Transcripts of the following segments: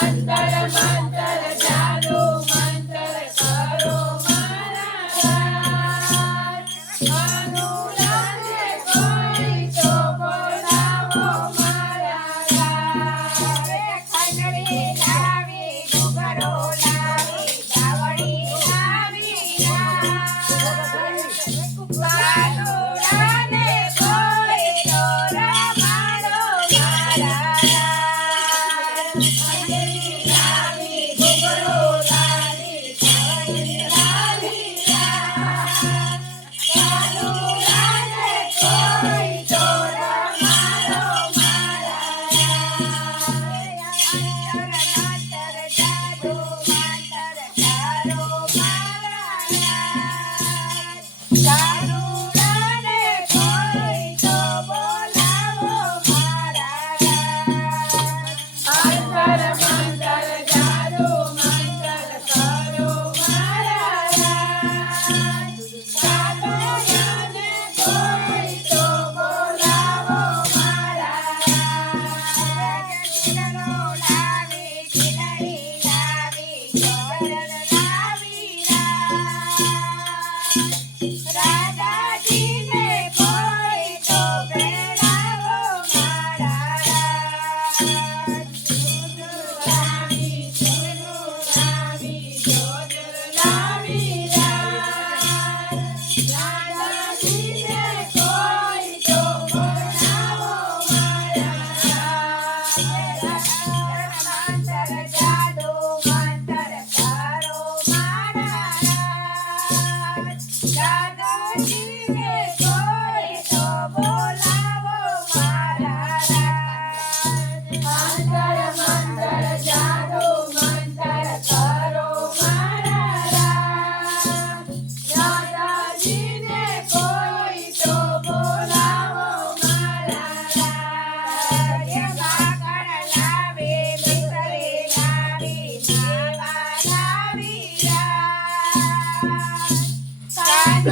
Mandaramanda.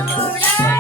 Oh, no.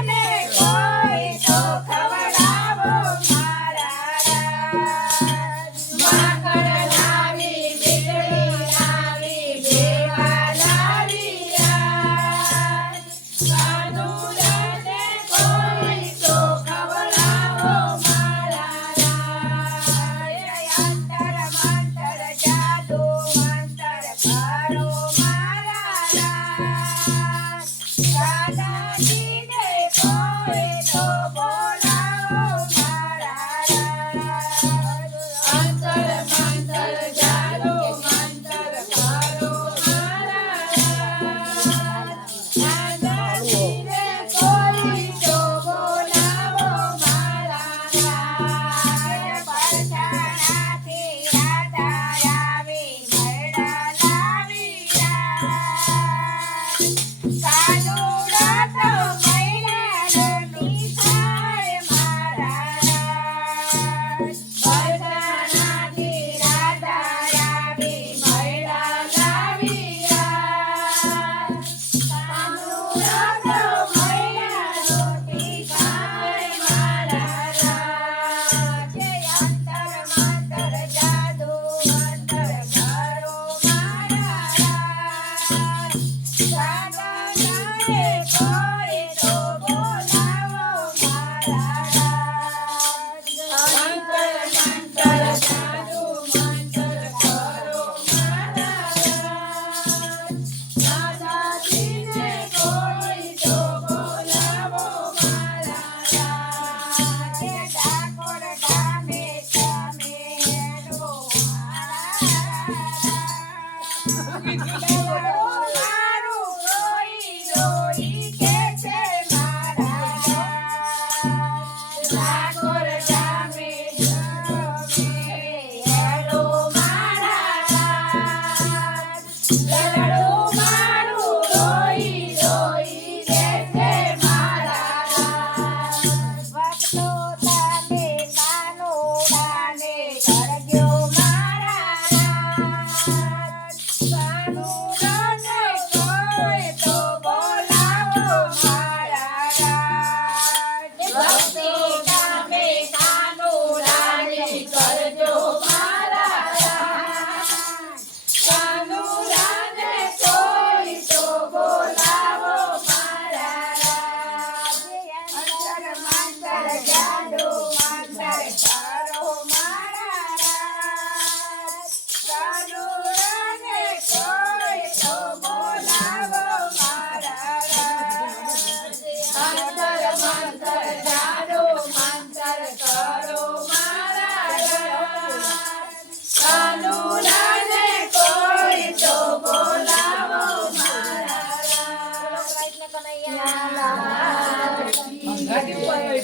don't